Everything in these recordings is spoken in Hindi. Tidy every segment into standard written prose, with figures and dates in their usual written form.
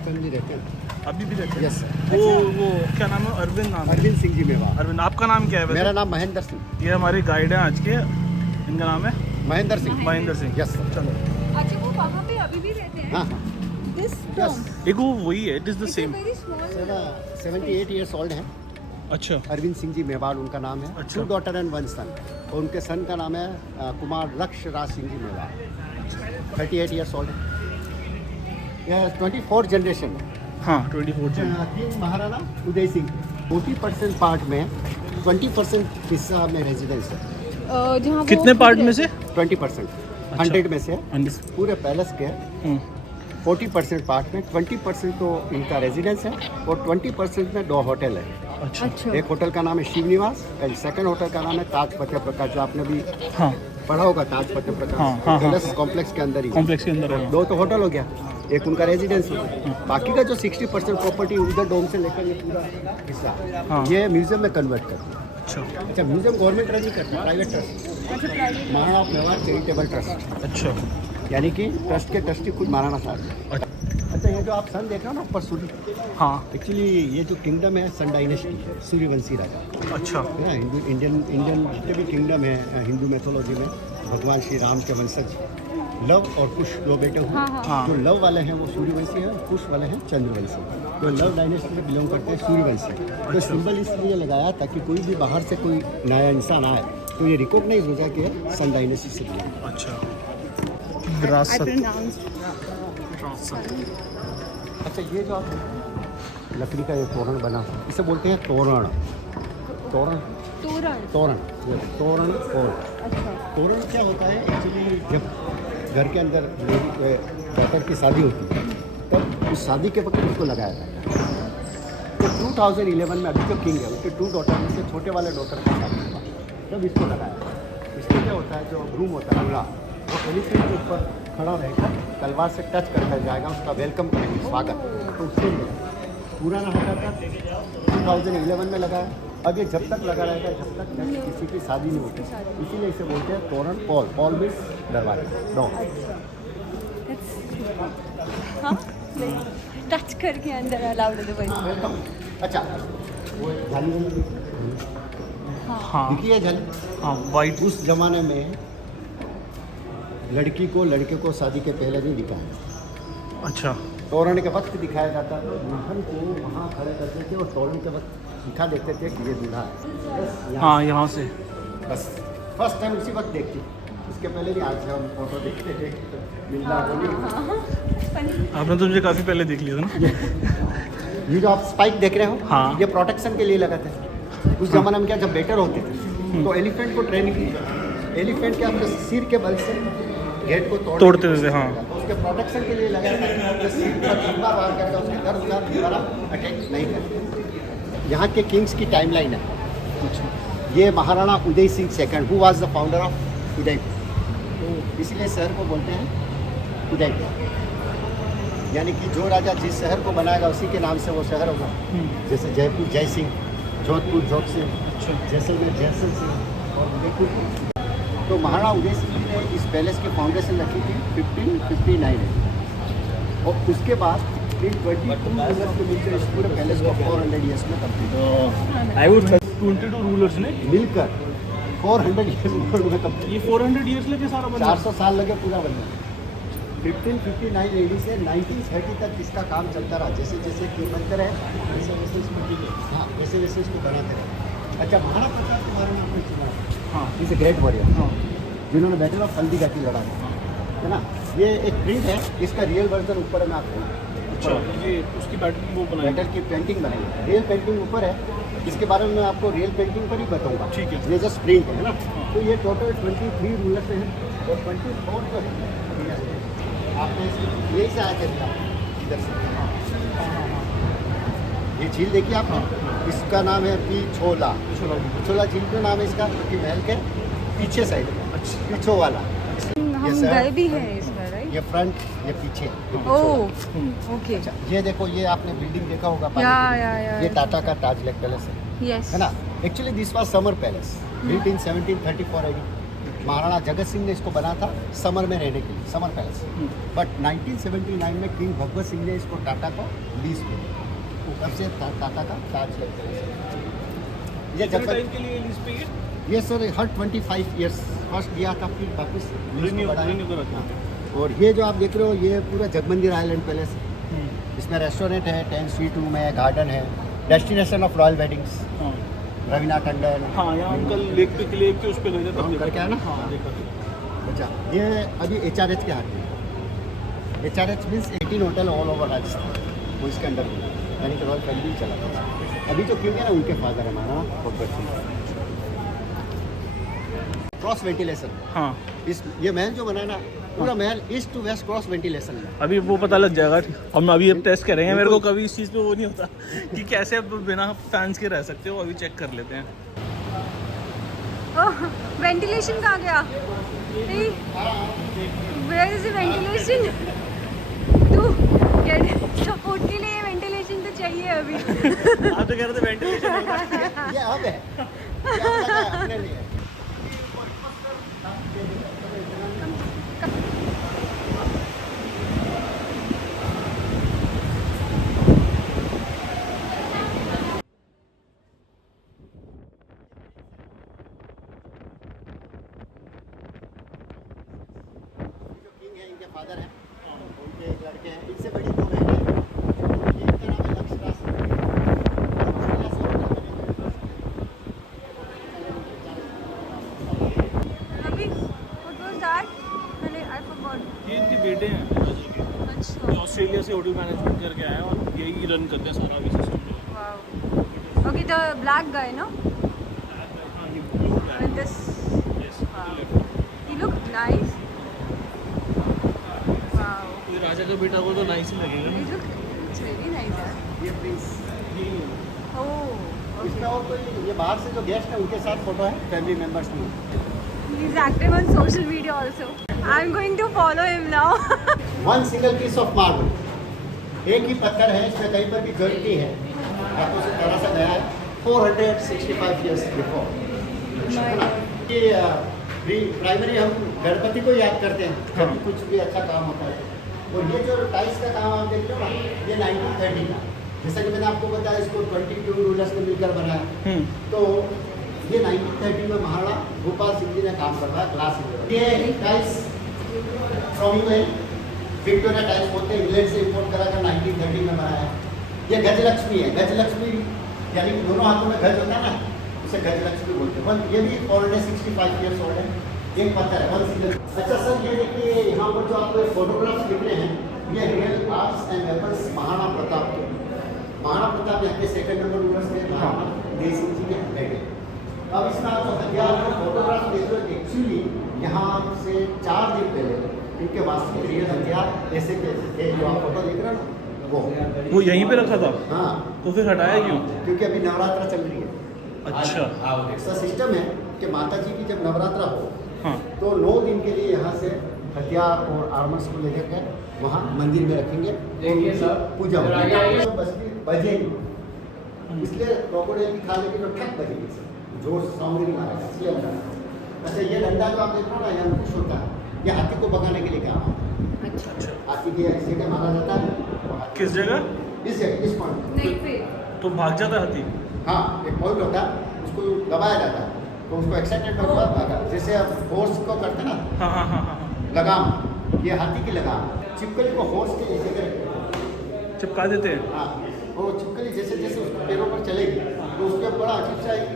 फैमिली रहते हैं। अभी भी रहते हैं? Yes sir. वो क्या नाम है? अरविंद नाम है। अरविंद सिंह जी मेवाड़। अरविंद, आपका नाम क्या है वैसे? मेरा नाम महेंद्र सिंह। ये हमारे गाइड हैं आज के, इनका नाम है महेंद्र सिंह। महेंद्र सिंह। Yes sir. चलो। अच्छा, वो वहाँ पे अभी भी रहते हैं? हाँ हाँ। This yes firm? एक वो वही है, it is the It's a same. very small. 78 years old हैं। अच्छा अरविंद सिंह जी मेवाड़ उनका नाम है। अच्छा। 2 डॉटर एंड 1 सन। और उनके सन का नाम है कुमार लक्ष्य राज सिंह जी मेवाड़। 38 ईयर्स ओल्ड है। यह 24 जनरेशन है। हाँ 24 किंग महाराणा उदय सिंह। 40% पार्ट में 20% हिस्सा में रेजिडेंस है। जहाँ वो कितने पार्ट में से? 20% अच्छा। 100 में से है। अंडर। पूरे पैलेस के 40% पार्ट में 20% तो इनका रेजिडेंस है और 20% में 2 होटल है। अच्छा अच्छा। एक होटल का नाम है शिवनिवास एंड सेकंड होटल का नाम है ताज फतेह प्रकाश, जो आपने भी हाँ पढ़ा होगा। ताज फतेह हाँ, प्रकाश हाँ, हाँ। पैलेस कॉम्प्लेक्स के अंदर ही। कॉम्प्लेक्स के अंदर है। 2 तो होटल हो गया, एक उनका रेजिडेंस हो गया। बाकी का जो 60% प्रॉपर्टी उधर डोम से लेकर ये पूरा हिस्सा हाँ। ये म्यूजियम में कन्वर्ट कर दिया। अच्छा अच्छा, म्यूजियम गवर्नमेंट रन नहीं करता, प्राइवेट ट्रस्ट, अच्छा, private. Maharana Mewar charitable trust, अच्छा यानी कि ट्रस्ट के ट्रस्टी खुद महाराणा साहब हैं। अच्छा, ये जो आप सन देख रहे हो ना ऊपर सूर्य, हाँ एक्चुअली ये जो किंगडम है सन डायनेस्टी है, सूर्यवंशी राजा अच्छा है ना। इंडियन जितने भी किंगडम है हिंदू मैथोलॉजी में, भगवान श्री राम के वंशज लव और कुश 2 बेटे हुए। हाँ, हाँ। जो लव वाले हैं वो सूर्यवंशी है, कुश वाले हैं चंद्रवंशी। जो लव डायनेस्टी में बिलोंग करते हैं सूर्यवंशी। तो सिंबल इसलिए लगाया ताकि कोई भी बाहर से कोई नया इंसान आए तो ये रिकॉग्नाइज हो जाए कि सन डायनेस्टी से बिलोंग। अच्छा I विरासत। pronounced. अच्छा, ये जो आप लकड़ी का ये तोरण बना इसे बोलते हैं तोरण। तोरण तोरण। तोरण तोरण तोरण अच्छा। तोरण क्या होता है एक्चुअली, जब घर के अंदर डॉटर की शादी होती है तब उस शादी के वक्त उसको लगाया जाता है। तो 2011 में अभी जो किंग है उसके 2 डॉटर में से छोटे वाले डॉटर का शादी हुआ तब इसको लगाया। इसमें क्या होता है, जो ग्रूम होता है अगला, वो एलिफेंट के ऊपर खड़ा रहकर तलवार से टच करता जाएगा, उसका वेलकम करेंगे, स्वागत। तो उससे पुराना होता था, 2011 में लगाया। अब ये जब तक लगा रहेगा जब तक किसी की शादी नहीं होती, इसीलिए इसे बोलते हैं तोरण। पॉल, पॉल मीन्स दरवाजा, डोर। हाँ, टच करके अंदर अलाउड है तो भाई। वेलकम। अच्छा, वो झाली वाली हाँ दिखी है झाली। हाँ वाइट। उस जमाने में लड़की को लड़के को शादी के पहले नहीं दिखाया, अच्छा तोरण के वक्त दिखाया जाता था। दुल्हन को वहाँ खड़े करते थे और तोरण के वक्त दिखा देते थे कि ये दूल्हा है। बस हाँ यहाँ से। बस फर्स्ट टाइम उसी वक्त देखती, उसके पहले नहीं। आज हम फोटो देखते थे मिलना बोली। आपने तो मुझे काफ़ी पहले देख लिया था ना। ये जो आप स्पाइक देख रहे हो, हाँ। ये प्रोटेक्शन के लिए लगाते थे। उस जमाने में क्या, जब बेटर होते थे तो एलिफेंट को ट्रेनिंग की, एलिफेंट के अपने सिर के बल से गेट को तोड़ते थे, हाँ। तो उसके प्रोटेक्शन के लिए लगाया था कि सिर पर ठुमका मार करके उसके घर दोबारा अटैक नहीं करे। यहाँ के किंग्स की टाइमलाइन है। ये Maharana Uday Singh second, who was the founder of Udaipur, तो इसलिए शहर को बोलते हैं उदयपुर। यानी कि जो राजा जिस शहर को बनाएगा उसी के नाम से वो शहर होगा। जैसे जयपुर जय सिंह, जोधपुर जोध सिंह, जैसलमेर जयसल सिंह और उदयपुर। तो महाराणा उदय सिंह जी ने इस पैलेस की फाउंडेशन रखी थी 1559 में, और उसके बाद 22 रूलर्स के मिलकर इस पूरे पैलेस को 400 ईयर्स में कंप्लीट आई वुड 22 रूलर्स ने मिलकर 400 ईयर्स में कंप्लीट। ये 400 ईयर्स लगे सारा बना। 400 साल लगे पूरा बनने। 1559 एडी से 1930 तक इसका काम चलता रहा। जैसे जैसे क्यों बनते रहे वैसे वैसे इसको, हाँ वैसे वैसे इसको बनाते रहे। अच्छा, महाराणा प्रताप के बारे में आपने सुना है? हाँ इज ए ग्रेट वॉरियर, हाँ जिन्होंने बैटल ऑफ हल्दी घाटी लड़ा है ना। ये एक प्रिंट है, इसका रियल वर्जन ऊपर है। मैं आपको अच्छा, ये उसकी बैटरी वो बनाई। बैटल की पेंटिंग बनाई है, रियल पेंटिंग ऊपर है। इसके बारे में मैं आपको रियल पेंटिंग पर ही बताऊंगा। ठीक है। ये जस्ट प्रिंट है ना। तो ये टोटल 23 रूलर से है और 24 जो है आपने यही से आया थे इधर से। ये झील देखिए आपने, इसका नाम है पिछोला। पिछोला झील क्यों नाम है इसका, क्योंकि महल के पीछे साइड में पिछो वाला। हम ये सर, गए भी हैं इसमें, राइट? ये फ्रंट, ये पीछे, ये पिछोला। ओह, ओके। अच्छा, ये देखो, ये आपने बिल्डिंग देखा होगा पानी या, के या, नीचे। या, ये या। टाटा का ताज लेक पैलेस है यस। ना। Actually this was summer palace, built in 1734 AD. Maharana Jagat Singh ने इसको बना था समर में रहने के लिए, समर पैलेस। बट 1979 में किंग भगवत सिंह ने इसको टाटा को लीज पे दिया। तब से टाटा का ताज है। ये कितने जगत टाइम के लिए लीज पे ये सर हर 25 ईयर्स फर्स्ट दिया था, फिर वापस लीज रिन्यू को बढ़ाया। रिन्यू करा था। और ये जो आप देख रहे हो ये पूरा जगमंदिर आइलैंड पैलेस है। इसमें रेस्टोरेंट है, 10 स्वीट रूम है, गार्डन है, डेस्टिनेशन ऑफ रॉयल वेडिंग्स, हाँ रवीना टंडन। हाँ, यहाँ अंकल लेक पे लेक के उस पे गए थे, तब हम देखा करके आए ना? हाँ देखा था। अच्छा, ये अभी HRH के हाथ में। HRH means 18 hotel all over Rajasthan, वो इसके अंडर में, यानी कि रॉयल फैमिली चला था। अभी जो किंग है ना उनके फादर है महाराणा भगवत सिंह। क्रॉस वेंटिलेशन, हाँ इस ये महल जो बना है ना, पूरा महल east to west cross ventilation है। अभी वो पता लग जाएगा। हम अभी अब टेस्ट करेंगे। मेरे को कभी इस चीज़ पे वो नहीं होता कि कैसे आप बिना फैंस के रह सकते हो। अभी चेक कर लेते हैं। ओह, वेंटिलेशन कहाँ गया? Where is the ventilation? तू सपोर्ट के लिए वेंटिलेशन तो चाहिए अभी। आप तो कह रहे थे वेंटिलेशन ये अब है, ये अब लगा है अपने लिए। फादर हैं, उनके एक लड़के हैं, इनसे बड़ी 2 बहनें हैं। एक का नाम है अक्षरा सिंह, ऑस्ट्रेलिया से होकर अभी what was that? I forgot. ये इनके बेटे हैं पिताजी के। अच्छा, ये ऑस्ट्रेलिया से होटल मैनेजमेंट करके आए हैं और यही रन करते हैं सारा अभी system. wow. Okay, the black guy, no? With this, wow. He looked nice. Wow. कोई राजा का बेटा हो तो नाइस ही लगेगा। He looked, it's very nice, यार. ये प्रिंस। Oh, इसमें okay. और कोई ये बाहर से जो गेस्ट है उनके साथ फोटो है, फैमिली मेंबर्स की। He's active on social media also. I'm going to follow him now. One single piece of marble, एक ही पत्थर है, इसमें कहीं पर भी गलती है, हाथों से थोड़ा सा गया है। 465 ईयर्स बिफोर। ये प्राइमरी हम गणपति को याद करते हैं जब भी कुछ भी अच्छा काम होता है। और ये जो टाइल्स का काम आप देख रहे हो ना, ये 1930 का, जैसा कि मैंने आपको बताया इसको 22 रूलर्स ने मिलकर बनाया। तो ये 1930 में महाराणा गोपाल सिंह जी ने काम करवाया ग्लास। ये tiles from England, Victoria tiles बोलते हैं, इंग्लैंड से इम्पोर्ट करा कर 1930 में बनाया है। ये गजलक्ष्मी है, गजलक्ष्मी यानी कि दोनों हाथों में गज होता है ना, उसे गजलक्ष्मी बोलते हैं। ये भी 465 ईयर्स ओल्ड है, एक पत्थर है, वन सिंगल। अच्छा सर, ये देखिए यहाँ पर जो आपको फोटोग्राफ्स दिख रहे हैं, ये real arts and weapons Maharana Pratap के। महाराणा प्रताप यहाँ के 2nd नंबर रूलर्स थे, महाराणा देव सिंह जी के बेटे। अब इसमें आप हथियार फोटोग्राफ देख रहे हो, एक्चुअली यहाँ से 4 दिन पहले इनके वास्तविक रियल हथियार ऐसे कैसे थे जो आप फोटो देख रहे हो ना, वो यहीं पे रखा था। हाँ, तो फिर हटाया क्यों? क्योंकि अभी नवरात्रा चल रही है। अच्छा, ऐसा सिस्टम है कि माता जी की जब नवरात्रा हो हाँ तो 9 दिन के लिए यहाँ से हथियार और आर्मर्स को लेकर के वहाँ मंदिर में रखेंगे, पूजा होगी। तो बजे नहीं, इसलिए क्रोकोडाइल की खा लेगी तो ठक बजेगी, जोर से साउंड नहीं मारेगा, इसलिए होता है। अच्छा, ये डंडा जो आप देख रहे हो ना, यहाँ कुछ होता है, ये हाथी को भगाने के लिए काम आता है। अच्छा. हाथी के ऐसे के मारा जाता है, और हाथी- किस जगह? इस जगह, इस पॉइंट। नहीं फिर. तो भाग जाता हाथी? हाँ, एक पॉइंट होता है, उसको दबाया जाता है तो उसको एक्साइटेड करके बाद भागा। जैसे अब हॉर्स को करते ना हाँ हाँ हाँ हाँ। लगाम, ये हाथी की लगाम, छिपकली को हॉर्स के जैसे करके, चिपका देते हैं। हाँ, और छिपकली जैसे जैसे उसके पैरों पर चलेगी तो उसके बड़ा अजीब सा एक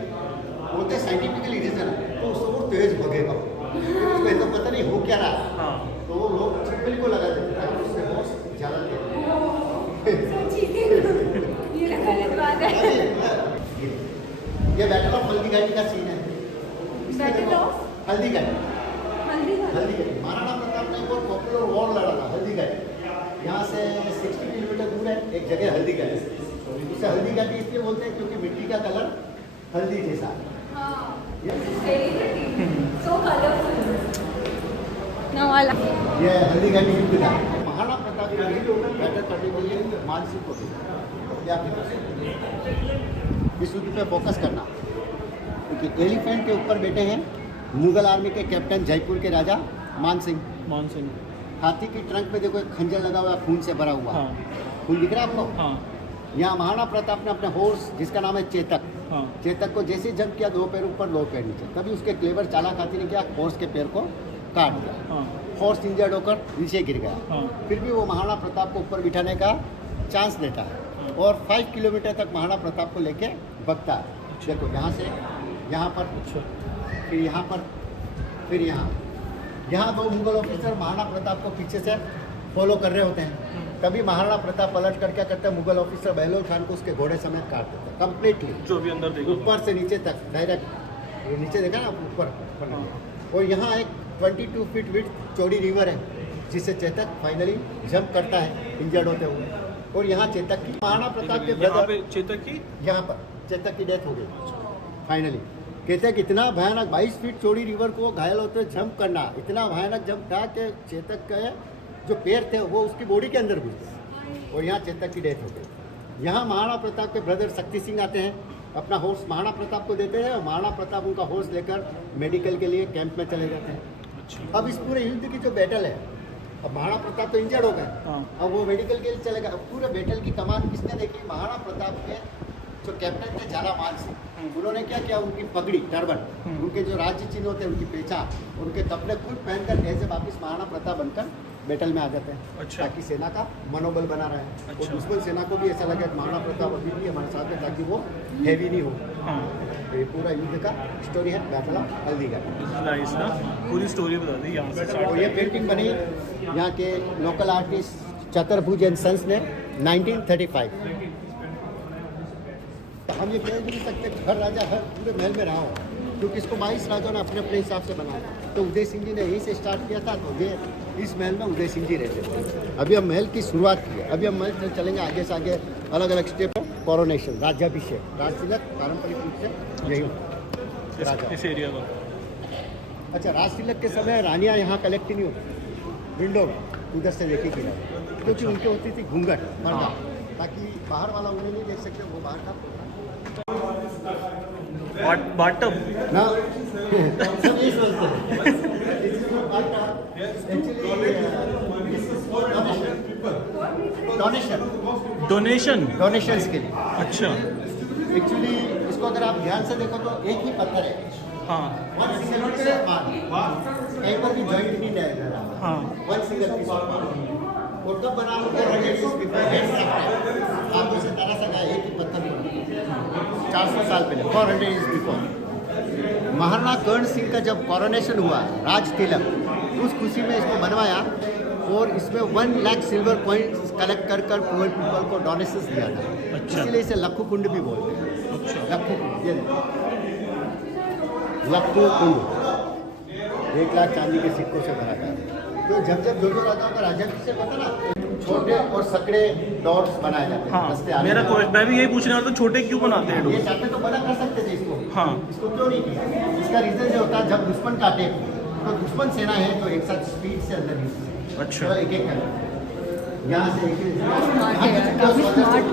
बोलते हैं साइंटिफिकली रीजन है, तो उसको वो तेज भगेगा, उसको तो पता नहीं हो क्या रहा। हाँ, तो वो लोग छिपकली को लगा देते ताकि उससे हॉर्स ज़्यादा ये गलत बात है. ये बैटल ऑफ हल्दी घाटी का सीन है। Battle of? हल्दी घाटी। हल्दी घाटी. हल्दी घाटी महाराणा प्रताप ने बहुत पॉपुलर वॉर लड़ा था हल्दी घाटी। यहाँ से 60 किलोमीटर दूर है एक जगह हल्दी घाटी। उसे हल्दी घाटी इसलिए बोलते हैं क्योंकि मिट्टी का कलर हल्दी जैसा है। हाँ. Very pretty. So colorful. No, I like. ये हल्दी घाटी युद्ध था। महाराणा प्रताप ने बैटल पर्टिकुलरली मानसिक को या फिर इस युद्ध पे फोकस करना, क्योंकि एलिफेंट के ऊपर बैठे हैं मुगल आर्मी के कैप्टन, जयपुर के राजा मान सिंह। मान सिंह। हाथी की ट्रंक पे देखो एक खंजर लगा हुआ है, खून से भरा हुआ। हाँ खून दिख रहा है आपको? हाँ यहाँ महाराणा प्रताप ने अपने हॉर्स, जिसका नाम है चेतक, हाँ चेतक को जैसे ही जंप किया, 2 पैर ऊपर 2 पैर नीचे, तभी उसके क्लेवर चालाक हाथी ने क्या, हॉर्स के पैर को काट दिया। हाँ हॉर्स इंजर्ड होकर नीचे गिर गया। हाँ फिर भी वो महाराणा प्रताप को ऊपर बिठाने का चांस देता है और 5 किलोमीटर तक महाराणा प्रताप को लेके भगता है। देखो यहाँ से यहाँ पर, फिर यहाँ पर, फिर यहाँ 2 मुगल ऑफिसर महाराणा प्रताप को पीछे से फॉलो कर रहे होते हैं। तभी महाराणा प्रताप पलट कर क्या करते हैं, मुगल ऑफिसर बहलोल खान को उसके घोड़े समेत काट देते हैं कंप्लीटली, जो भी अंदर देखो, ऊपर से नीचे तक डायरेक्ट। ये नीचे देखा ना ऊपर। और यहाँ एक 22 फीट विड्थ चौड़ी रिवर है, जिससे चेतक फाइनली जंप करता है इंजर्ड होते हुए। और यहाँ चेतक की, महाराणा प्रताप के यहाँ ब्रदर, पे चेतक की, यहाँ पर चेतक की डेथ हो गई फाइनली। कहते हैं कि इतना भयानक 22 फीट चौड़ी रिवर को घायल होते हुए जंप करना, इतना भयानक जंप था कि चेतक के जो पैर थे वो उसकी बॉडी के अंदर घुस गए और यहाँ चेतक की डेथ हो गई। यहाँ महाराणा प्रताप के ब्रदर शक्ति सिंह आते हैं, अपना हॉर्स महाराणा प्रताप को देते हैं और महाराणा प्रताप उनका हॉर्स लेकर मेडिकल के लिए कैंप में चले जाते हैं। अब इस पूरे युद्ध की जो बैटल है, अब महाराणा प्रताप तो इंजर्ड हो गए, अब वो मेडिकल के लिए चले गए। अब पूरे बैटल की कमान किसने देखी, महाराणा प्रताप के जो कैप्टन थे झालावाड़ सिंह, उन्होंने क्या किया, उनकी पगड़ी, टर्बन, उनके जो राज्य चिन्ह होते हैं, उनकी पहचान, उनके कपड़े खुद पहनकर ऐसे वापिस महाराणा प्रताप बनकर बैटल में आ जाते हैं। अच्छा। ताकि सेना का मनोबल बना रहे। अच्छा। और दुश्मन सेना को भी ऐसा लगे कि महाराणा प्रताप अभी भी हमारे साथ है, ताकि वो हैवी नहीं हो। हाँ तो ये पूरा युद्ध का स्टोरी है बैटल ऑफ हल्दीघाटी। नाइस ना, पूरी स्टोरी बता दी यहाँ से और ये पेंटिंग बनी यहाँ के लोकल आर्टिस्ट चतुर्भुज एंड सन्स ने 1935। तो हम ये कह भी नहीं सकते कि हर राजा हर पूरे महल में रहा हो, क्योंकि इसको 22 राजाओं ने अपने अपने हिसाब से बनाया। तो उदय सिंह जी ने यहीं से स्टार्ट किया था, तो ये इस महल में उदय सिंह जी रहते थे। अभी हम महल की शुरुआत की है, अभी हम महल से चलेंगे आगे से आगे, अलग अलग स्टेप है। कोरोनेशन, राज्याभिषेक, राजतिलक पारंपरिक रूप से यही राजा। इस एरिया का। अच्छा, राजतिलक के समय रानियाँ यहाँ कलेक्ट नहीं होती, विंडो में उधर से देखी की जाती, क्योंकि उनकी होती थी घूंघट, पर्दा, ताकि बाहर वाला उन्हें नहीं देख सकते, वो बाहर का बाटअप ना सब ये सोचते हैं। डोनेशन डोनेशंस के लिए। अच्छा एक्चुअली इसको अगर आप ध्यान से देखो तो एक ही पत्थर है, हाँ one single piece of marble, कहीं पर भी जॉइंट नहीं रहेगा, हाँ one single piece of marble. और तब बना होगा 100 years before, आंखों से तारा सका एक ही पत्थर में 400 साल पहले, 400 years before। महाराणा कर्ण सिंह का जब कॉरोनेशन हुआ, राज तिलक, उस खुशी में इसको बनवाया और इसमें 1 लाख सिल्वर कॉइन्स कलेक्ट कर कर पुअर पीपल को डोनेशंस दिया था। अच्छा। इसीलिए इसे लक्खू कुंड भी बोलते हैं। अच्छा लक्खू कुंड, ये देखो, लक्खू कुंड 1 लाख चांदी के सिक्कों से भरा था। तो जब जब जो राजाओं का राज्याभिषेक होता ना, छोटे और सकड़े डॉट्स बनाए जाते हैं। हाँ रस्ते आने मेरा जाने। मैं भी यही पूछने वाला था, छोटे क्यों बनाते हैं ये डोर? चाहते तो बड़ा कर सकते थे इसको, हाँ इसको क्यों नहीं किया? इसका रीजन ये होता है, जब दुश्मन काटे तो दुश्मन सेना है तो एक साथ स्पीड से अंदर ही, अच्छा। तो एक एक कर यहाँ से काफी स्मार्ट।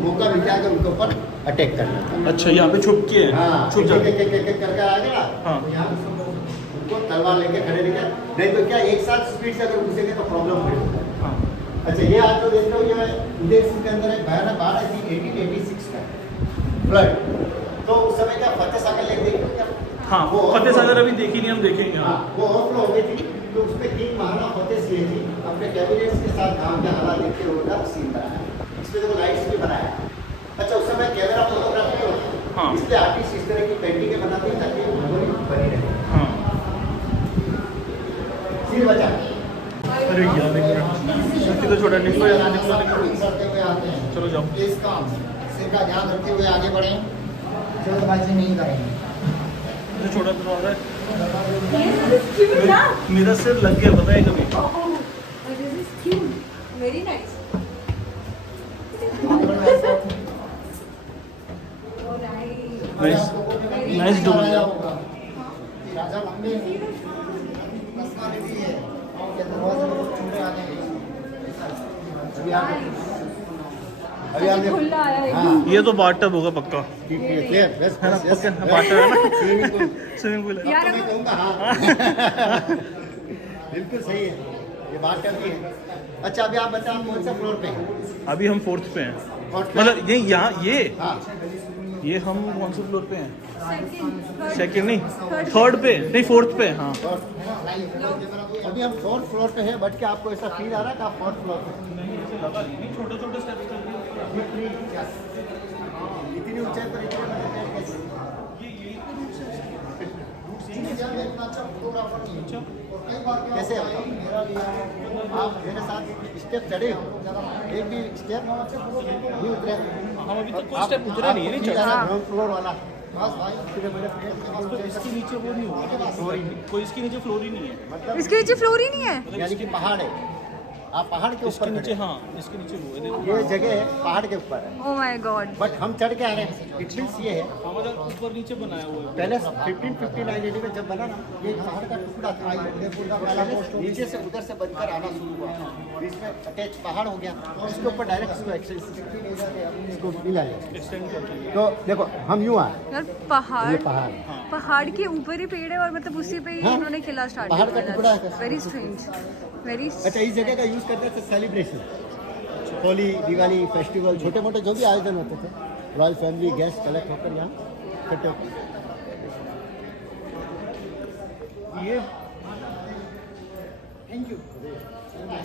मौका मिल जाएगा उनके ऊपर अटैक करने का। अच्छा यहाँ पे छुप के हाँ, छुप जाते एक करके आ गया, हाँ। तो यहाँ उनको तलवार लेके खड़े रहेंगे, नहीं तो क्या एक साथ स्पीड से अगर घुसेंगे तो प्रॉब्लम होगी। हाँ अच्छा, ये आज जो देख रहे हो, ये उदय सिंह के अंदर एक भयानक बाढ़ आई थी 1886 का फ्लड। तो उस समय क्या फतेह सागर लेक देखी क्या? हाँ वो फतेह सागर अभी देखी नहीं, हम देखेंगे। हाँ, वो ओवरफ्लो हो गई थी, तो उस पर किंग महाराणा फतेह सिंह जी अपने कैबिनेट्स के साथ गांव के हालात देखते हुए का सीन बनाया। इसमें देखो लाइट्स भी बनाया। अच्छा, उस समय कैमरा फोटोग्राफी नहीं होती, हाँ। इसलिए आर्टिस्ट इस तरह की पेंटिंगें बनाते हैं ताकि मेमोरी बनी रहे। हाँ सिर बचा अरे यार एक तो छोटा निकलो यार, निकलो निकलो, करते हुए आते हैं। चलो जाओ। इस काम सिर का ध्यान रखते हुए आगे बढ़ें, जल्दबाजी नहीं करेंगे। तो छोटा दरवाजा है, Cute ना? मेरा सिर लग गया पता है कभी। Oh, this is cute. Very nice. Oh, nice. Nice Very nice nice. डोर। राजा लंबे पर्सनालिटी है, और ये दरवाजे में छोटे आ गए। अभी आगे अभी हमने खुला आया है हाँ ये तो बाथटब होगा पक्का, क्लियर बस है ना? बस पक्का बाथटब है ना, स्विमिंग पूल स्विमिंग पूल है। यार मैं अब कहूँगा हाँ बिल्कुल सही है, ये बात भी है। अच्छा अभी आप बताओ कौन सा फ्लोर पे है? अभी हम 4th पे हैं, Fourth पे? मतलब ये यहाँ हाँ ये हम कौन से फ्लोर पे हैं? सेकंड सेकंड नहीं, 3rd पे नहीं 4th पे, हाँ। अभी हम 4th फ्लोर पे हैं, बट क्या आपको ऐसा फील आ रहा है कि आप 4th फ्लोर पे छोटे छोटे स्टेप्स इतनी ऊंचाई पर इतने बड़े पेड़ कैसे? कैसे आप मेरे साथ स्टेप चढ़े हो, एक भी स्टेप नहीं उतरे? हम अभी तक कोई स्टेप उतरे नहीं है, नहीं चढ़ा। ग्राउंड फ्लोर वाला बस भाई इतने बड़े पेड़ तो इसके नीचे वो नहीं होगा, फ्लोर ही नहीं, कोई इसके नीचे फ्लोर ही नहीं है, मतलब इसके नीचे फ्लोर ही नहीं है। यानी कि पहाड़ है, आप पहाड़ के इसके ऊपर नीचे, खड़े हैं। हाँ इसके नीचे वो है, देखो। ये जगह है पहाड़ के ऊपर है, ओह माय गॉड। बट हम चढ़ के आ रहे हैं। इट मीन्स ये है हमारा ऊपर नीचे बनाया हुआ है। पहले 1559 AD में जब बना ना, ये एक पहाड़ का टुकड़ा था, उदयपुर का पहला पोस्ट नीचे से उधर से बनकर आना शुरू हुआ, बीच में अटैच पहाड़ हो गया, इसके ऊपर डायरेक्ट इसको एक्सटेंड इसको मिला है। एक्सटेंड करते हैं। तो देखो हम यूँ आए, यार ये पहाड़ पहाड़ पहाड़ के ऊपर ही पेड़ है और मतलब उसी पे ही हाँ, इन्होंने किला स्टार्ट पहाड़ का टुकड़ा है। Very strange, very. अच्छा इस जगह का यूज़ करते थे सेलिब्रेशन, होली, दिवाली, फेस्टिवल, छोटे मोटे जो भी आयोजन होते थे, रॉयल फैमिली गेस्ट कलेक्ट होकर यहाँ इकट्ठे होते थे। ये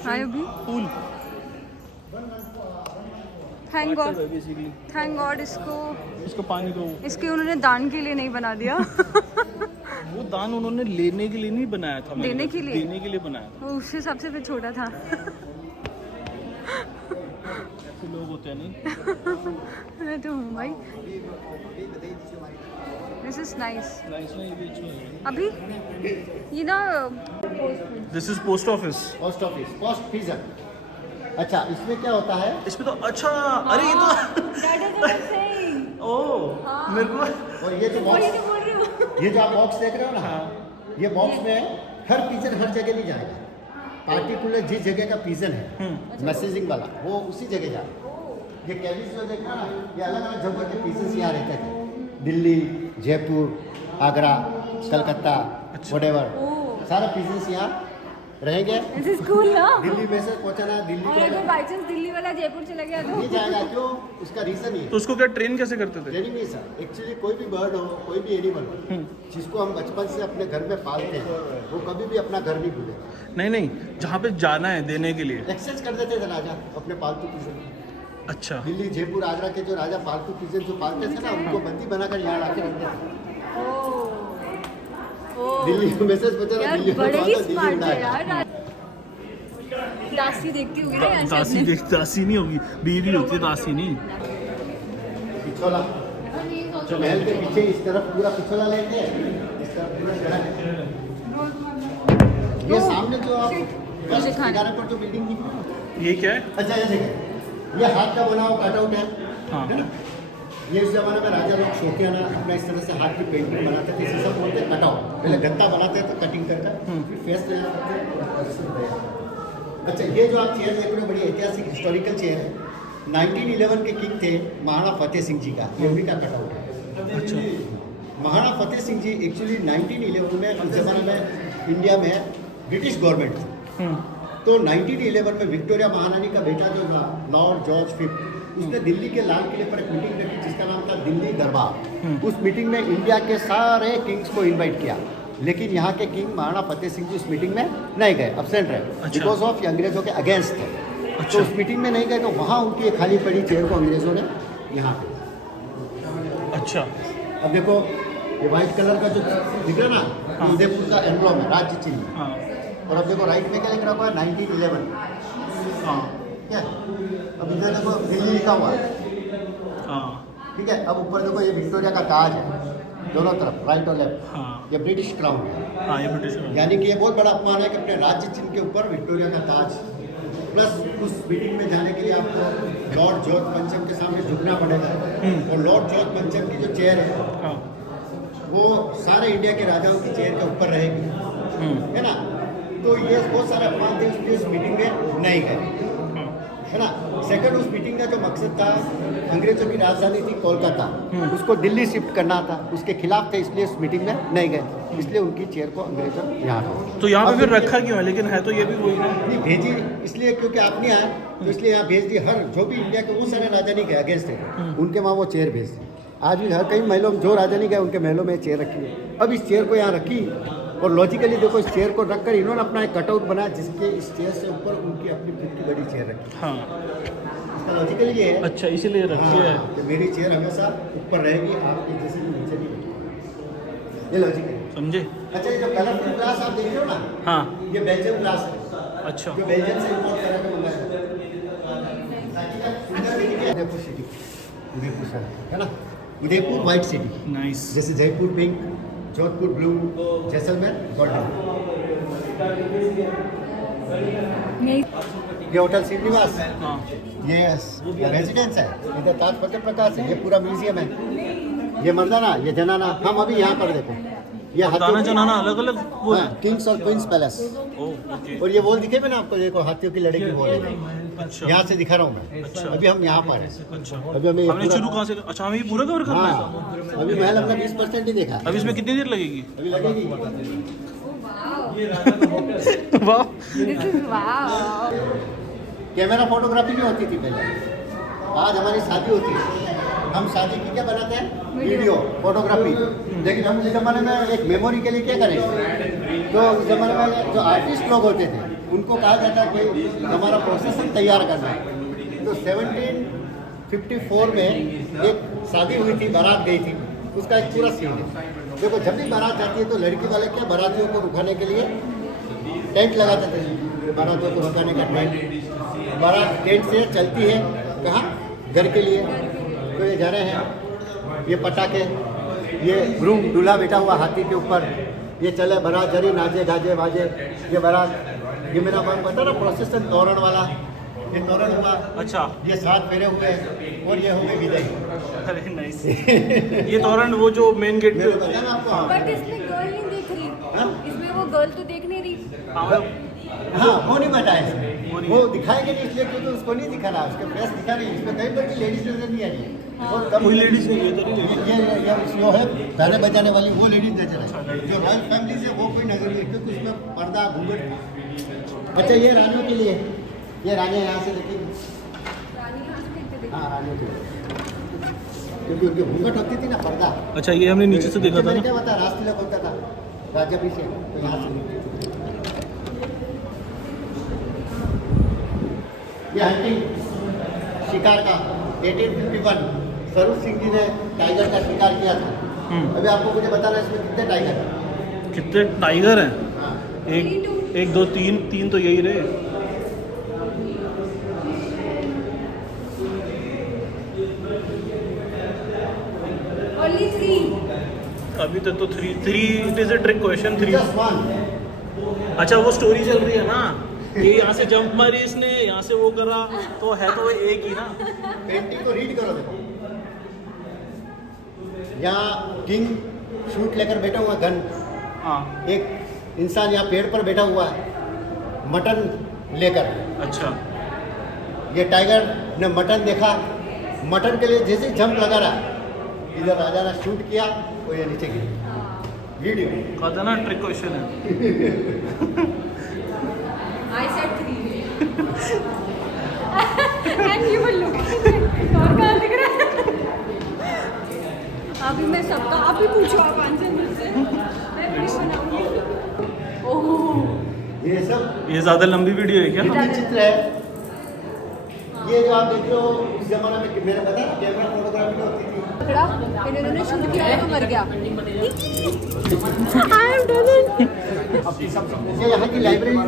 हाय अभी pool thank God, basically, thank God इसको इसको पानी को इसके उन्होंने दान के लिए नहीं बना दिया। वो दान उन्होंने लेने के लिए नहीं बनाया था, देने के लिए? देने के लिए बनाया था। वो उससे हिसाब से फिर छोटा था। ऐसे लोग होते हैं नहीं। मैं तो हूँ भाई। This is nice. नाइस ना, ये भी अच्छा है। अभी ये ना this is post office. Post office, post pigeon. अच्छा इसमें क्या होता है? इसमें तो अच्छा, अरे ये तो ओ मेरे को, और ये जो वही बॉक्स, तो बोल रही हूँ। ये जो आप बॉक्स देख रहे हो ना, ये बॉक्स में हर पिजन हर जगह नहीं जाएगा, पार्टिकुलर जिस जगह का पिजन है मैसेजिंग वाला वो उसी जगह जाएगा। ये कैबिस जो देख रहे हो ना, ये अलग अलग जगह के पिजन्स यहाँ रहते थे, दिल्ली, जयपुर, आगरा, कलकत्ता, व्हाटएवर, सारे पिजन्स यहाँ रहेंगे। दिस इज कूल ना। दिल्ली में से पहुँचना, दिल्ली और को अगर बाई चांस दिल्ली वाला जयपुर चला गया तो नहीं जाएगा, क्यों? उसका रीज़न ये तो उसको क्या ट्रेन कैसे करते थे? ट्रेनिंग नहीं सर, एक्चुअली कोई भी बर्ड हो, कोई भी एनिमल हो, जिसको हम बचपन से अपने घर में पालते हैं, वो कभी भी अपना घर नहीं भूलेगा। नहीं नहीं, जहाँ पे जाना है देने के लिए। एक्सचेंज कर देते थे राजा अपने पालतू पिजन। अच्छा, दिल्ली, जयपुर, आगरा के जो राजा पालतू पिजन जो पालते थे ना, उनको बंदी बनाकर यहाँ लाके रखते थे। ओह दिल्ली को मैसेज पहुंचा ना, यार दिल्ली में बड़े ही पालता, दिल्ली स्मार्ट है उड़ाएगा। यार। दासी देखती होगी ना यहाँ से दासी अपने। दासी नहीं होगी, बीवी होती है, दासी नहीं। पिछोला जो महल के पीछे इस तरफ पूरा पिछोला लेते हैं, इस तरफ पूरा सड़क है। ये सामने जो आप मुझे खाना। किनारे पर जो बिल्डिंग दिख रही है, ये क्या है? अच्छा ये देखिए, ये हाथ का बना हुआ कटआउट है, हाँ। है ना? ये उस जमाने में राजा लोग शौकियाना अपना इस तरह से हाथ की पेंटिंग बनाते थे, इसे सब बोलते हैं कटआउट। पहले गत्ता बनाते हैं तो कटिंग करके फिर फेस तैयार करते हैं। अच्छा ये जो आप चेयर देख रहे हो, बड़ी ऐतिहासिक हिस्टोरिकल चेयर है। 1911 के किंग थे महाराणा फतेह सिंह जी का, ये उन्हीं का कटआउट है। अच्छा, महाराणा फतेह सिंह जी एक्चुअली 1911 में उस जमाने में इंडिया में ब्रिटिश गवर्नमेंट थी। तो 1911 में विक्टोरिया महारानी का बेटा जो लॉर्ड जॉर्ज फिफ्थ, उसने दिल्ली के लाल किले पर एक मीटिंग रखी जिसका नाम था दिल्ली दरबार। उस मीटिंग में इंडिया के सारे किंग्स को इनवाइट किया, लेकिन यहाँ के किंग महाराणा फतेह सिंह जी उस मीटिंग में नहीं गए, अब्सेंट रहे, बिकॉज ऑफ अंग्रेजों के अगेंस्ट थे। तो उस मीटिंग में नहीं गए, तो वहाँ उनकी एक खाली पड़ी चेयर को अंग्रेजों ने यहाँ पे। अच्छा, अब देखो ये व्हाइट कलर का जो दिख रहा है ना, ये उदयपुर का एम्ब्लम है, राज्य चिन्ह। हाँ और अब देखो राइट में क्या लिख रहा हुआ है, 1911। हाँ क्या अब इधर देखो दिल्ली लिखा हुआ है, हाँ ठीक है। अब ऊपर देखो ये विक्टोरिया का ताज है, दोनों तरफ राइट और लेफ्ट, हाँ ये ब्रिटिश क्राउन है। हाँ, ये ब्रिटिश का। यानी कि ये बहुत बड़ा अपमान है कि अपने राज्य चिन्ह के ऊपर विक्टोरिया का ताज, प्लस उस मीटिंग में जाने के लिए आपको लॉर्ड जॉर्ज पंचम के सामने झुकना पड़ेगा। और लॉर्ड जॉर्ज पंचम की जो चेयर है हाँ, वो सारे इंडिया के राजाओं की चेयर के ऊपर रहेगी, है ना। तो ये बहुत सारे अपमान थे, इसलिए इस मीटिंग में नहीं गए। है ना। सेकंड, उस मीटिंग का जो मकसद था, अंग्रेजों की राजधानी थी कोलकाता, उसको दिल्ली शिफ्ट करना था, उसके खिलाफ थे, इसलिए उस मीटिंग में नहीं गए, इसलिए उनकी चेयर को अंग्रेजों यहाँ भेजे। तो यहाँ पे फिर रखा क्यों है? लेकिन है तो ये भी वही ना। नहीं भेजी इसलिए क्योंकि आप नहीं आए, तो इसलिए यहाँ भेज दी। हर जो भी इंडिया के वो सारे राजा नहीं गए अगेंस्ट थे, उनके वहाँ वो चेयर भेज दी। आज भी हर कई महलों में जो राजा नहीं गए उनके महलों में चेयर रखी है। अब इस चेयर को यहाँ रखी, और लॉजिकली देखो, इस चेयर को रखकर इन्होंने अपना एक कटआउट बनाया, जिसके इस चेयर से ऊपर उनकी अपनी खुद की बड़ी चेयर रखी। हाँ, इसका लॉजिकली ये है। अच्छा, इसीलिए रखी है। हाँ, कि मेरी चेयर हमेशा ऊपर रहेगी, आपकी जैसे भी नीचे नहीं रहेगी। ये लॉजिक है, समझे? अच्छा। ये जो कलरफुल ग्लास आप देख रहे हो ना, हाँ, ये बेल्जियम ग्लास है, अच्छा। जो बेल्जियम से इंपोर्ट करा के मंगाया है। उदयपुर सिटी, उदयपुर शहर है ना, उदयपुर व्हाइट सिटी, नाइस। जैसे Jaipur pink, Jodhpur blue, Jaisalmer golden. ये होटल श्रीनिवास, हाँ, ये रेजिडेंस है, इधर ताज फतेह प्रकाश है, ये पूरा म्यूजियम है। ये मर्दाना, ये जनाना। हम अभी यहाँ पर देखो, ये दाना जनाना अलग अलग वो है। किंग्स और क्वींस पैलेस। ओह, ओके। और ये वॉल दिखे में ना आपको, देखो हाथियों की लड़ाई की वॉल है। अच्छा, यहाँ से दिखा रहा हूँ मैं। अच्छा। अभी हम यहाँ पर हैं। अच्छा। अभी हमें ये हमने पूरा- शुरू कहाँ से? अच्छा, हमें ये पूरा कवर करना है। हाँ, अभी महल अपना 20% ही देखा। अब इसमें कितनी देर लगेगी? अभी लगेगी। वाह, this is wow. Camera photography भी होती थी पहले। आज हमारी शादी होती है, हम शादी की क्या बनाते हैं? Video photography. लेकिन हम इस जमाने में एक मेमोरी के लिए क्या करें? तो उस जमाने में जो आर्टिस्ट लोग होते थे, उनको कहा जाता है कि हमारा प्रोसेसन तैयार करना है। तो 1754 में एक शादी हुई थी, बारात गई थी, उसका एक पूरा सीन है। देखो, जब भी बारात जाती है तो लड़की वाले क्या बारातियों को रुकाने के लिए टेंट लगाते थे। बारातियों को रुकाने का टेंट, बारात टेंट से चलती है कहाँ? घर के लिए। तो ये जा रहे हैं, ये पटाखे, ये ग्रूम दूल्हा बैठा हुआ हाथी के ऊपर, ये चले बारात, जरी नाचे गाजे बाजे, ये बारात। ये मेरा बात पता ना, प्रोसेसन तोरण वाला, ये तोरण हुआ। अच्छा। ये 7 फेरे हुए, और ये हो गए विदाई। अरे नाइस। ये तोरण वो जो मेन गेट मेरे पे को पता ना आपको। हाँ। बट इसमें गर्ल नहीं दिख रही, हाँ? इसमें वो गर्ल तो देख नहीं रही। हाँ, वो नहीं बताया इसमें। वो दिखाएंगे नहीं, इसलिए क्योंकि उसको नहीं दिखा रहा, उसके फेस दिखा नहीं। इसमें कहीं पर भी लेडीज नजर नहीं आ रही है। और कम कोई लेडीज नहीं है, इधर ही नहीं है। ये जो है गाने बजाने वाली, वो लेडीज नजर है। जो रॉयल फैमिली से वो कोई नजर नहीं, क्योंकि उसमें पर्दा घूंघट। अच्छा, ये रानियों के लिए, ये रानियाँ यहाँ से देखिए। रानी यहाँ से देखते थे। हाँ, रानियों के लिए, क्योंकि उनकी घूंघट होती थी ना, पर्दा। अच्छा, ये हमने नीचे से देखा था मैंने ना। क्या बता, राज तिलक होता था राजा भी से, तो यहाँ से ये हंटिंग शिकार का 1851 स्वरूप सिंह जी ने टाइगर का शिकार किया था। अभी आपको मुझे बताना है इसमें कितने टाइगर हैं? कितने टाइगर हैं? हाँ, एक दो तीन तो यही रहे। Only 3. अभी तक तो three it is a trick question. 3। just one। अच्छा, वो स्टोरी चल रही है ना, ये यहाँ से जंप मारी इसने, यहाँ से वो करा, तो है तो वो एक ही ना। पेंटिंग को रीड करो, देखो यहाँ किंग शूट लेकर बैठा हुआ, गन। हाँ, एक इंसान यहाँ पेड़ पर बैठा हुआ है मटन लेकर। अच्छा। ये टाइगर ने मटन देखा, मटन के लिए जैसे जंप लगा रहा, इधर राजा ने शूट किया, वो ये नीचे गिरी। वीडियो कहा था ना, ट्रिक क्वेश्चन है। I said 3. And you were looking. और कहाँ दिख रहा है? अभी मैं सबका, अभी पूछो आप आंसर मुझसे, मैं वीडियो बनाऊंगी। ओह, ये सब ये ज्यादा लंबी वीडियो है क्या? ये चित्र है। ये जो आप देख रहे हो, उस जमाना में मेरे पता है कैमरा फोटोग्राफी होती थी। पकड़ा, फिर इन्होंने शूट किया तो मर गया। I am done it. ये यहाँ की लाइब्रेरी थी,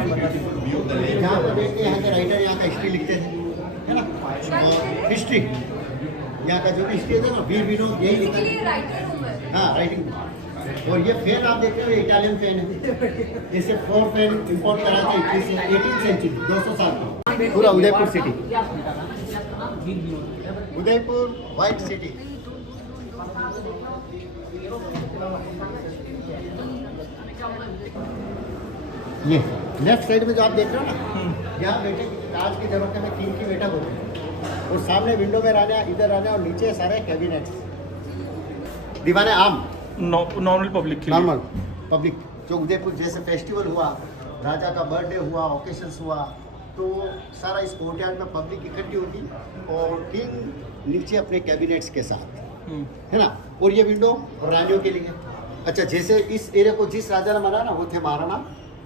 जहाँ पर बैठ के यहाँ के राइटर यहाँ का हिस्ट्री लिखते थे, है ना। और हिस्ट्री यहाँ का जो भी हिस्ट्री था ना, वीर विनोद यही लिखा Basically राइटर हूँ मैं। हाँ, राइटिंग। और ये फैन आप देख रहे हो, इटालियन फैन है। जैसे 4 फैन इंपोर्ट करा था 18th सेंचुरी, 200 साल का। पूरा Udaipur city, Udaipur white city. ये लेफ्ट साइड में जो आप देख रहे हो ना, यहाँ बैठे कांच के झरोखे में किंग की बैठक होती है, और सामने विंडो में रहने, इधर रहने, और नीचे सारे कैबिनेट्स, दीवाने आम नॉर्मल पब्लिक के लिए। नॉर्मल पब्लिक, जो उदयपुर जैसे फेस्टिवल हुआ, राजा का बर्थडे हुआ, ओकेशंस हुआ, तो सारा इस कोर्टयार्ड में पब्लिक इकट्ठी होगी और किंग नीचे अपने कैबिनेट्स के साथ, है ना। और ये विंडो रानियों के लिए। अच्छा, जैसे इस एरिया को जिस राजा ने बनाया ना, वो थे महाराणा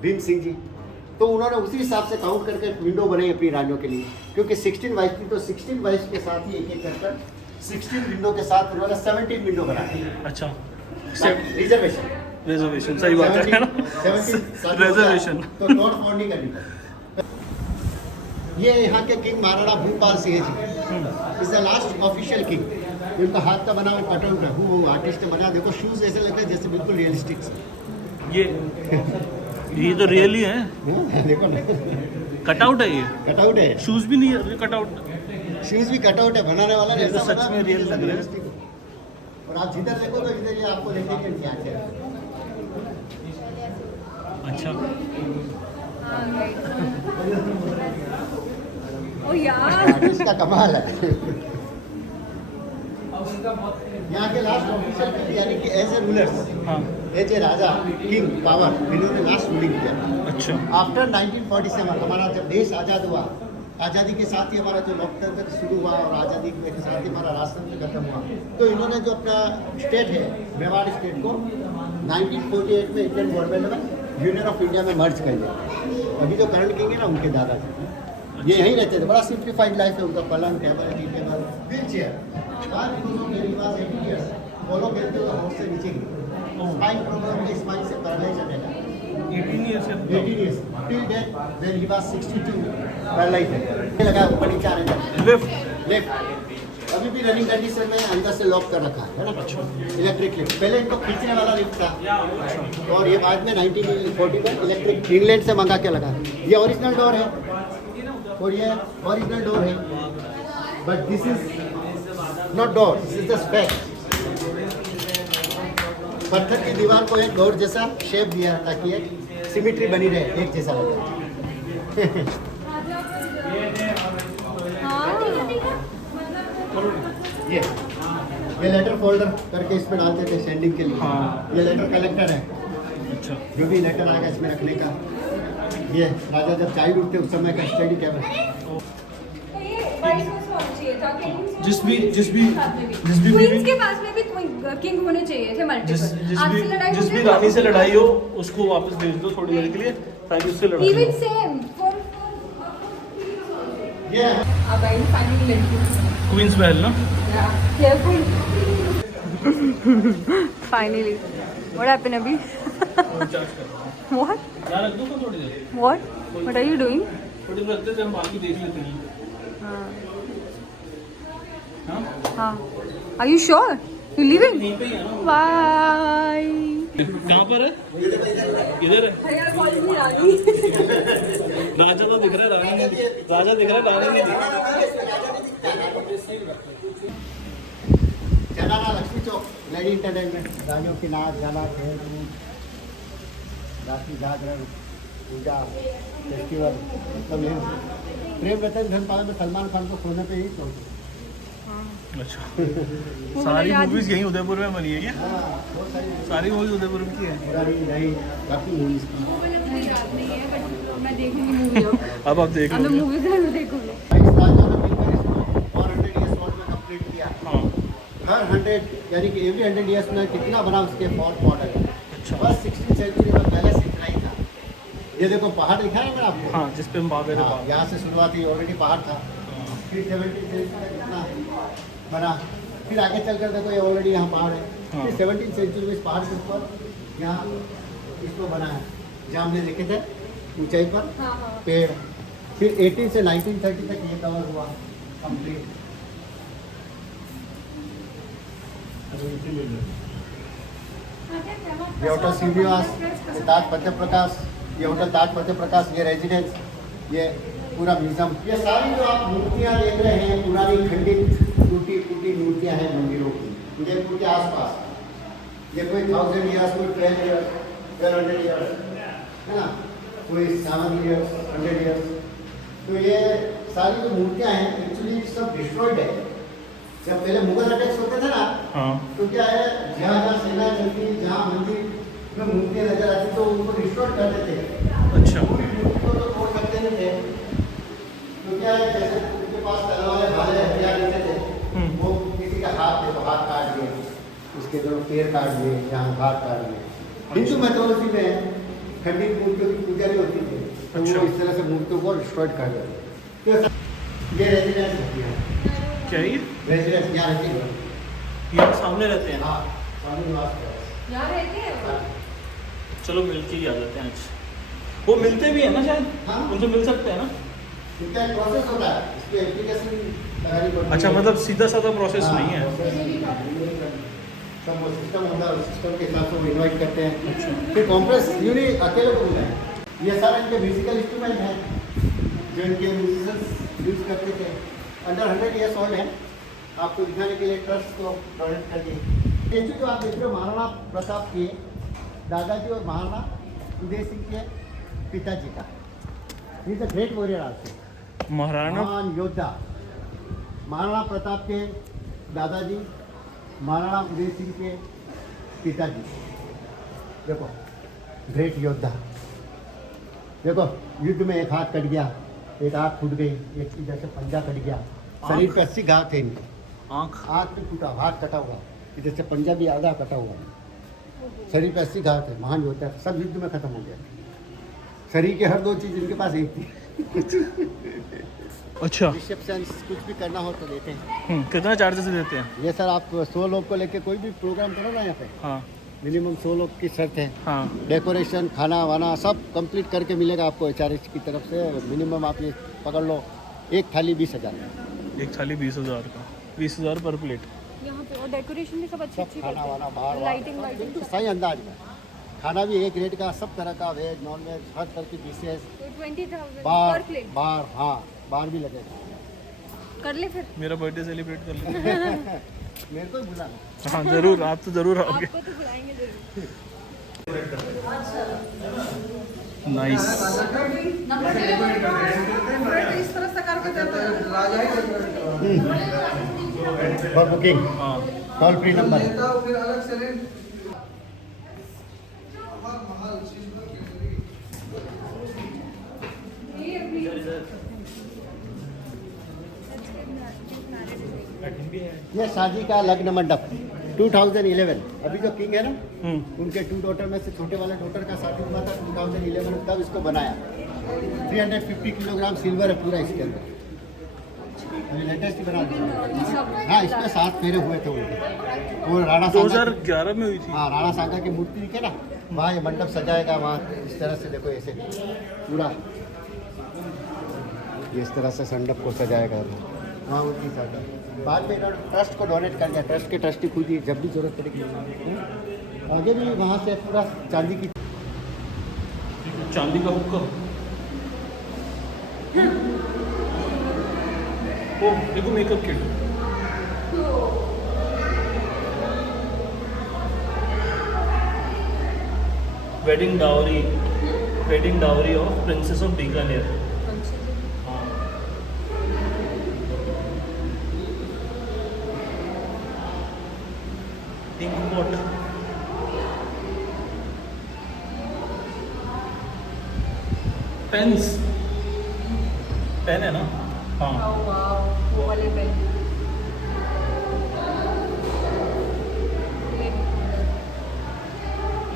भीम सिंह जी, तो उन्होंने उसी हिसाब से काउंट करके विंडो बनाई अपनी रानियों के लिए, क्योंकि 16 वाइफ थी, तो 16 वाइफ के साथ ही एक एक कर 16 विंडो के साथ उन्होंने 17 विंडो बनाई। अच्छा, रिजर्वेशन रिजर्वेशन सही बात है ना, रिजर्वेशन। तो तोड़ फोड़ नहीं करनी पड़ी। ये यहाँ के king Maharana Bhupal Singh ji, is the last official king. इनका हाथ का बना हुआ कटआउट है, वो आर्टिस्ट ने बना, देखो शूज ऐसे लगते हैं जैसे बिल्कुल रियलिस्टिक। ये तो रियली है, देखो ना, कटआउट है, ये कटआउट है, शूज भी नहीं है, कटआउट। शूज भी कटआउट है, बनाने वाला ने ये तो ऐसा सच बना, में रियल लग रहा है। realistic। और आप जिधर देखो तो इधर ये आपको देखेंगे क्या है। अच्छा, ओ यार, आर्टिस्ट का कमाल है। यहाँ के लास्ट ऑफिसर यानी कि एज ए रूलर्स, हाँ, एज ए राजा, किंग पावर, इन्होंने लास्ट रूलिंग किया। अच्छा, आफ्टर 1947 हमारा जब देश आज़ाद हुआ, आज़ादी के साथ ही हमारा जो लोकतंत्र शुरू हुआ और आज़ादी के साथ ही हमारा राजतंत्र खत्म हुआ, तो इन्होंने जो अपना स्टेट है मेवाड़ स्टेट को 1948 में इंडियन गवर्नमेंट में यूनियन ऑफ इंडिया में मर्ज कर दिया। अभी जो करंट किंग है ना, उनके दादा थे, ये यहीं रहते थे। बड़ा सिंप्लीफाइड लाइफ है उनका, पलंग, table, tea table, wheel chair. Follow करते हुए हाउस से नीचे स्पाइन प्रॉब्लम के स्पाइन से पैरालाइज रहने लगा। 18 years है। 18 years till death when he was 62 paralyse है। ये लगा ऊपर नीचे आने लगा। लिफ्ट, लेफ्ट अभी भी रनिंग कंडीशन में अंदर से लॉक कर रखा है ना। इलेक्ट्रिक लिफ्ट, पहले इनको खींचने वाला लिफ्ट था, और ये बाद में 1940 में इलेक्ट्रिक इंग्लैंड से मंगा के लगा। ये ओरिजिनल डोर है, और ये ओरिजिनल डोर है, but this is not door, this is the spec. पत्थर की दीवार को एक डोर जैसा शेप दिया ताकि एक सिमेट्री बनी रहे, एक जैसा लगे। ये लेटर फोल्डर करके इसमें डालते थे सेंडिंग के लिए। हाँ। ये लेटर कलेक्टर है, अच्छा, जो भी लेटर आएगा इसमें रखने का। ये राजा जब चाइल्ड उठते उस समय का स्टडी टेबल। जिस भी क्वींस के पास में भी किंग होने चाहिए थे मल्टीपल। आपसे लड़ाई जिस भी रानी से लड़ाई हो उसको वापस भेज दो थोड़ी देर के लिए, ताकि उससे लड़ाई इवन हो। सेम ये अब आई फाइनली लड़की क्वींस महल ना, केयरफुल फाइनली व्हाट हैपेंड अभी व्हाट यार रख दो तो थोड़ी देर, व्हाट आर यू डूइंग थोड़ी देर रखते हैं, हम बाकी देख लेते हैं। हाँ, हाँ are you sure you living यहीं पे ही है ना। बाय कहाँ पर है? इधर है। यार कॉलेज में आ गई राजा तो दिख रहा है, रानी नहीं दिख, राजा दिख रहा है, रानी नहीं दिख। जनाना लक्ष्मी चौक लेडी इंटरटेनमेंट, रानियों की नाच गाना, खेल कूद, रात्रि जागरण, पूजा, फेस्टिवल, सब यही। प्रेम रतन धन पावे में सलमान खान को खोने पे ही चौक। अच्छा, सारी मूवीज यहीं उदयपुर में बनी है क्या? हाँ, बहुत सारी सारी मूवीज उदयपुर में की है। पुरानी नई काफ़ी मूवीज की। मुझे याद नहीं है बट मैं देखूंगी मूवी अब आप देख मैं लो। मूवी जरूर देखूंगी इस राजा ने मिलकर इसको 400 ईयर्स वॉर में कंप्लीट किया। हाँ, हर 100 यानी कि एवरी 100 ईयर्स में कितना बना उसके फोर्ट मॉडल। अच्छा, बस 16th सेंचुरी में पहले से इतना ही था। ये देखो पहाड़ दिखा है ना आपको। हाँ, जिस पे हम बात कर रहे हाँ, हैं। यहाँ से शुरुआत हुई, ऑलरेडी पहाड़ था। फिर 17th सेंचुरी में कितना बना, फिर आगे चल कर देखो ये ऑलरेडी यहाँ पहाड़ है। हाँ। फिर 17th सेंचुरी में इस पहाड़ के ऊपर यहाँ इसको बना है, जहाँ हमने देखे थे ऊंचाई पर हाँ हाँ पेड़। फिर 18 से 1930 तक ये कवर हुआ कंप्लीट। ये होटल श्रीनिवास, ये ताज फतेह प्रकाश, ये होटल ताज फतेह प्रकाश, ये रेजिडेंस, ये पूरा म्यूजियम। ये सारी जो आप मूर्तियाँ देख रहे हैं पुरानी खंडित टूटी फूटी मूर्तियाँ हैं मंदिरों की उदयपुर के आसपास। ये कोई 1000 ईयर्स, कोई 1200 ईयर्स है ना, कोई 7 ईयर्स, 100 ईयर्स। तो ये सारी जो मूर्तियाँ हैं एक्चुअली सब डिस्ट्रॉयड है। जब पहले मुगल अटैक्स होते थे ना, हाँ तो क्या है, जहाँ जहाँ सेना चलती, जहाँ मंदिर में मूर्तियाँ नजर आती तो उनको डिस्ट्रॉय करते थे। अच्छा पूरी मूर्ति को तो तोड़ सकते नहीं थे। तो क्या है, जैसे उनके पास तलवारें भाले हथियार लेते थे, वो किसी का हाथ है तो हाथ काट दिए, उसके जो पैर काट दिए, यहाँ हाथ काट दिए। हिंदू मैथोलॉजी में खंडित मूर्तियों की पूजा नहीं होती थी, तो अच्छा। वो इस तरह से मूर्तियों को डिस्ट्रॉय कर देते। तो ये रेजिडेंस होती है, क्या ये रेजिडेंस यहाँ रहती है। यहाँ सामने रहते हैं। हाँ, स्वामी निवास है। यहाँ रहते हैं वो? चलो मिल के ही आ जाते हैं आज। वो मिलते भी है ना शायद, हाँ। उनसे मिल सकते हैं ना। इनका एक प्रोसेस होता है, इसकी एप्लीकेशन लगानी पड़ती है। अच्छा मतलब सीधा साधा प्रोसेस हाँ, नहीं है। सब वो सिस्टम होता है, उस सिस्टम के हिसाब से वो इन्वाइट करते हैं। फिर कॉम्प्रेस यूनी अकेले को मिला है। ये सारे इनके म्यूजिकल इंस्ट्रूमेंट हैं जो इनके म्यूजिशियंस यूज करते थे। अंडर 100 ईयर्स ओल्ड है। आपको दिखाने के लिए ट्रस्ट को डोनेट कर दिए। स्टेचू जो आप देख रहे हो महाराणा प्रताप के दादाजी और महाराणा उदय सिंह के पिताजी का। Is a great warrior also, Maharana महान योद्धा। महाराणा प्रताप के दादाजी, महाराणा उदय सिंह के पिताजी, देखो ग्रेट योद्धा। देखो युद्ध में एक हाथ कट गया, एक आँख फूट गई, एक की जैसे पंजा कट गया, शरीर पे 80 घाव थे इनके। आँख भी फूटा, हाथ कटा हुआ, इधर से पंजा भी आधा कटा हुआ, शरीर पे 80 घाव थे। महान योद्धा, सब युद्ध में खत्म हो गया। शरीर के हर 2 चीज़ इनके पास एक थी। अच्छा रिसेप्शन कुछ भी करना हो तो देते हैं। कितना चार्जेस देते हैं? ये सर आप 100 लोग को लेके कोई भी प्रोग्राम करो ना यहाँ पे, हाँ मिनिमम 100 लोग की शर्त है। हाँ डेकोरेशन, खाना वाना सब कंप्लीट करके मिलेगा आपको HRH की तरफ से। मिनिमम आप ये पकड़ लो, एक थाली 20,000। एक थाली 20,000 का, 20,000 पर प्लेट। यहाँ पे और डेकोरेशन भी सब अच्छी सब खाना वाना बाहर लाइटिंग वाइटिंग बिल्कुल सही अंदाज में। खाना भी एक रेट का, सब तरह का, वेज नॉन वेज हर तरह की डिशेज। तो 20,000 बार पर प्लेट बार, हाँ बार भी लगेगा। कर ले फिर। मेरा बर्थडे सेलिब्रेट कर लेंगे। मेरे को ही बुलाना। हाँ जरूर, आप तो जरूर आओगे। आपको तो बुलाएंगे जरूर। नाइस। नंबर इस तरह से करके देते हैं। फॉर बुकिंग हाँ टोल फ्री नंबर। फिर अलग से रेंट ये शादी का लग्न मंडप 2011। अभी जो किंग है ना, उनके 2 डॉटर में से छोटे वाले डॉटर का शादी हुआ था 2011 में, तब इसको बनाया। 350 किलोग्राम सिल्वर है पूरा इसके अंदर। अभी लेटेस्ट ही बना दिया। हाँ, इसमें 7 फेरे हुए थे उनके। वो राणा सांगा 2011 में हुई थी। हाँ, राणा सांगा की मूर्ति दिखे ना, वहाँ ये मंडप सजाएगा। वहाँ इस तरह से देखो, ऐसे पूरा ये इस तरह से मंडप को सजाएगा। वहाँ उनकी साथ बाद में इन्होंने ट्रस्ट को डोनेट कर दिया। ट्रस्ट के ट्रस्टी खुद ही जब भी जरूरत पड़ेगी। आगे भी वहाँ से पूरा चांदी की चांदी का हुक्का। ओ देखो makeup kit. Wedding dowry of princess of Bikaner. Ink pot, pens, pen है ना? हाँ वो वाले पेन।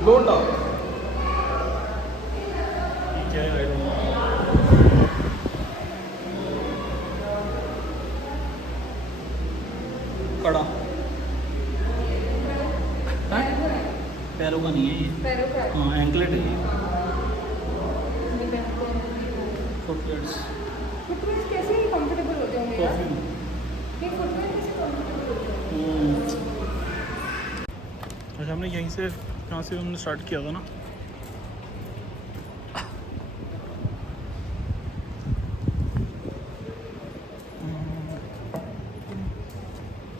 लोटा क्या है? कड़ा। पैरों का नहीं है ये। पैरों का है। हाँ एंकलेट है ये। ये पहनते हैं। फुटवेयर्स, फुटवेयर कैसे ही कंफर्टेबल होते होंगे यार? परफ्यूम। नहीं, फुटवेयर कैसे कंफर्टेबल होते होंगे? अच्छा हमने यहीं से, यहाँ से हमने स्टार्ट किया था ना।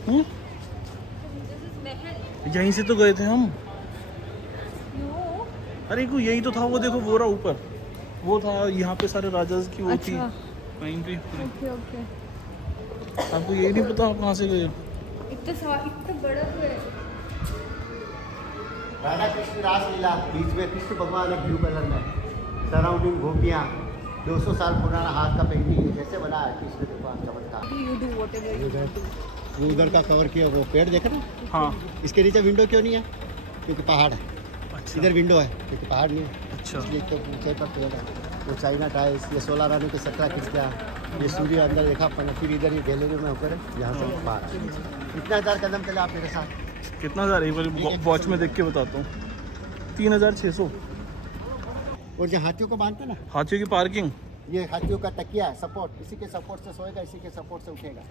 This is महल। यहीं से तो गए थे हम। No। अरे को यही तो था वो, देखो वो रहा ऊपर, वो था यहाँ पे सारे राजा की वो थी। अच्छा। वहीं पे। Okay okay. आपको ये नहीं पता आप कहाँ से गए हो? इतना बड़ा तो है। राधा कृष्ण रासलीला, बीच में कृष्ण भगवान है ब्लू कलर में, सराउंडिंग गोपियाँ, 200 साल पुराना हाथ का पेंटिंग है, जैसे बना है कृष्ण भगवान चमत्कार। You do whatever you want to. वो उधर का कवर किया, वो पेड़ देख रहे हैं? हाँ। इसके नीचे विंडो क्यों नहीं है? क्योंकि पहाड़ है। अच्छा। इधर विंडो है क्योंकि पहाड़ नहीं है, अच्छा। इसलिए तो ऊंचाई पर पेड़ है। वो चाइना टाइल्स, ये 16 रानी के 17 खिंच गया, ये सूर्य अंदर देखा अपन, फिर इधर ये गैलरी में होकर यहाँ से बाहर आए। कितना 1000 कदम चले आप मेरे साथ? कितना हज़ार? एक बार वॉच में देख के बताता हूँ। 3600। और जो हाथियों को बांधते ना, हाथियों की पार्किंग। ये हाथियों का तकिया है, सपोर्ट, इसी के सपोर्ट से सोएगा, इसी के सपोर्ट से उठेगा।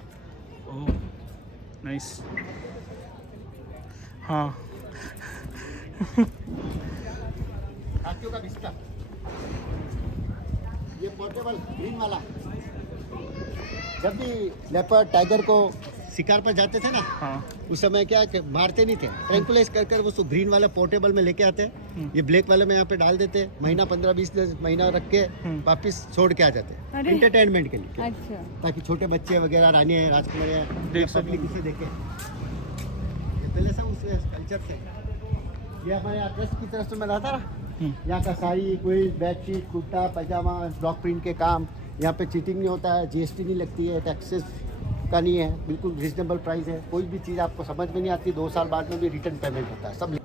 Oh nice. हाँ। हाथियों का बिस्तर, ये पोर्टेबल ग्रीन वाला। जब भी लेपर्ड टाइगर को शिकार पर जाते थे ना, हाँ। उस समय क्या कि मारते नहीं थे, ट्रैंकुलाइज कर कर वो ग्रीन वाला पोर्टेबल में लेके आते, ये ब्लैक वाले में यहाँ पे डाल देते, महीना 15-20 महीना रख के वापस छोड़ के आ जाते, अरे। एंटरटेनमेंट के लिए, अच्छा। ताकि छोटे बच्चे वगैरह, रानी है, राजकुमार है, देख सकें। पब्लिक इसे देखे। ये पहले सब उस कल्चर से। ये हमारे यहाँ ट्रस्ट की तरफ से मैं रहता ना, यहाँ का साड़ी, कोई बेडशीट, कुर्ता पैजामा, ब्लॉक प्रिंट के काम, यहाँ पे चीटिंग नहीं होता है, जीएसटी नहीं लगती है, टैक्सेस का नहीं है, बिल्कुल रिजनेबल प्राइस है। कोई भी चीज़ आपको समझ में नहीं आती, 2 साल बाद में भी रिटर्न पेमेंट होता है सब।